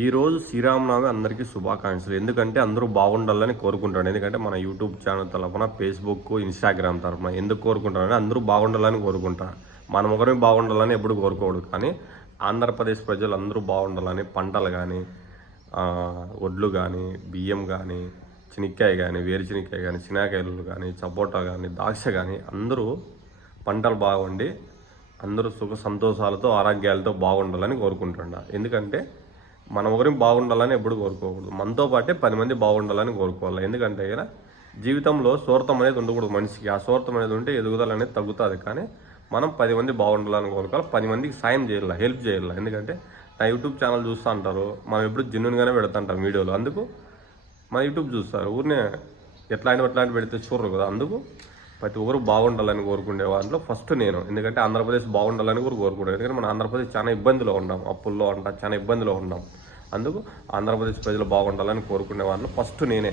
ఈరోజు శ్రీరామనవమి అందరికీ శుభాకాంక్షలు. ఎందుకంటే అందరూ బాగుండాలని కోరుకుంటాడు. ఎందుకంటే మన యూట్యూబ్ ఛానల్ తరఫున, ఫేస్బుక్, ఇన్స్టాగ్రామ్ తరఫున ఎందుకు కోరుకుంటారని అందరూ బాగుండాలని కోరుకుంటారు. మన ఒకరిని బాగుండాలని ఎప్పుడు కోరుకోకూడదు. కానీ ఆంధ్రప్రదేశ్ ప్రజలు అందరూ బాగుండాలని పంటలు కానీ, వడ్లు కానీ, బియ్యం కానీ, చెనిక్కాయ కానీ, వేరుచెనిక్కాయ కానీ, చినాకాయలు కానీ, సపోటా కానీ, ద్రాక్ష కానీ అందరూ పంటలు బాగుండి అందరూ సుఖ సంతోషాలతో ఆరోగ్యాలతో బాగుండాలని కోరుకుంటున్నారు. ఎందుకంటే మనం ఒకరిని బాగుండాలని ఎప్పుడు కోరుకోకూడదు. మనతో పాటే 10 మంది బాగుండాలని కోరుకోవాలి. ఎందుకంటే ఇలా జీవితంలో స్వార్థం అనేది ఉండకూడదు మనిషికి. ఆ స్వార్థం అనేది ఉంటే ఎదుగుదల అనేది తగ్గుతుంది. కానీ మనం 10 మంది బాగుండాలని కోరుకోవాలి. 10 మందికి సాయం చేయాలి, హెల్ప్ చేయాలి. ఎందుకంటే నా యూట్యూబ్ ఛానల్ చూస్తూ అంటారు, మనం ఎప్పుడు జెన్యూన్గానే పెడతాంటాం వీడియోలు. అందుకు మన యూట్యూబ్ చూస్తారు, ఊరినే ఎట్లాంటి పెడితే చూడరు కదా. అందుకు ప్రతి ఒక్కరు బాగుండాలని కోరుకునే వాళ్ళలో ఫస్ట్ నేను. ఎందుకంటే ఆంధ్రప్రదేశ్ బాగుండాలని కూడా కోరుకుంటాను. ఎందుకంటే మన ఆంధ్రప్రదేశ్ చాలా ఇబ్బందిలో ఉన్నాం, అప్పుల్లో చాలా ఇబ్బందిలో ఉన్నాం. అందుకు ఆంధ్రప్రదేశ్ ప్రజలు బాగుండాలని కోరుకునే వాళ్ళు ఫస్ట్ నేనే.